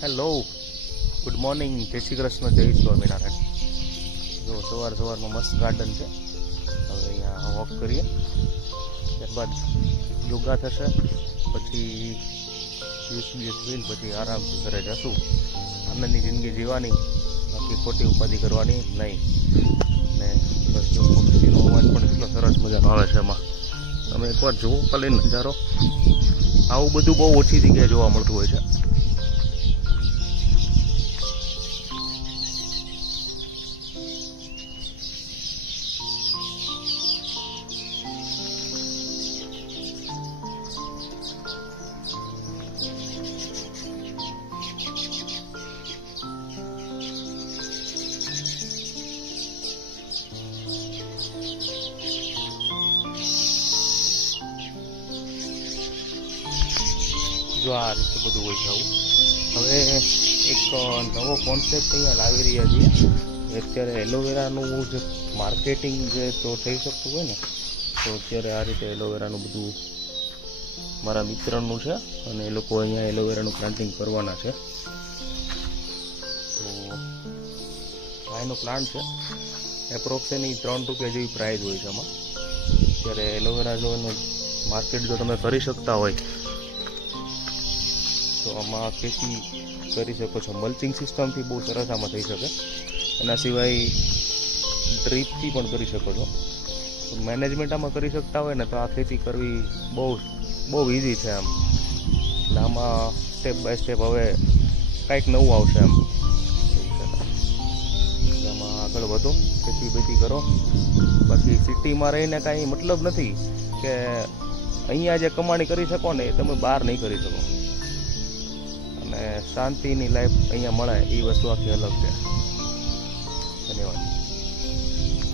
Hello, good morning, જય શ્રી કૃષ્ણ, જય સ્વામિનારાયણ. જો સવારમાં મસ્ત ગાર્ડન છે. હવે અહીંયા વોક કરીએ, ત્યારબાદ યોગા થશે, પછી દિવસ જોઈને પછી આરામથી ઘરે જશું. આનંદની જિંદગી જીવવાની, બાકી ખોટી ઉપાધિ કરવાની નહીં. ને બસ જો પક્ષીનો અવાજ પણ કેટલો સરસ મજાનો આવે છે. એમાં તમે એકવાર જુઓ ખાલી નજારો. આવું બધું બહુ ઓછી જગ્યાએ જોવા મળતું હોય છે. જો આ રીતે બધું હોય છે. આવું હવે એક નવો કોન્સેપ્ટ અહીંયા લાવી રહ્યા છીએ. અત્યારે એલોવેરાનું જે માર્કેટિંગ જે તો થઈ શકતું હોય ને, તો અત્યારે આ રીતે એલોવેરાનું બધું મારા મિત્રનું છે અને એ લોકો અહીંયા એલોવેરાનું પ્લાન્ટિંગ કરવાના છે. તો આ એનો પ્લાન્ટ છે. એપ્રોક્સ એની ₹3 જેવી પ્રાઇસ હોય છે આમાં. અત્યારે એલોવેરા જો એનું માર્કેટ જો તમે કરી શકતા હોય તો આમાં ખેતી કરી શકો છો. મલ્ચિંગ સિસ્ટમથી બહુ સરસ આમાં થઈ શકે. એના સિવાય ડ્રીપથી પણ કરી શકો છો. મેનેજમેન્ટ આમાં કરી શકતા હોય ને તો આ ખેતી કરવી બહુ ઇઝી છે આમ. એટલે આમાં સ્ટેપ બાય સ્ટેપ હવે કાંઈક નવું આવશે એમ. આમાં આગળ વધો, ખેતી બેતી કરો. બાકી સિટીમાં રહીને કાંઈ મતલબ નથી કે અહીંયા જે કમાણી કરી શકો ને એ તમે બહાર નહીં કરી શકો. અને શાંતિની લાઈફ અહીંયા મળે એ વસ્તુ આખી અલગ છે.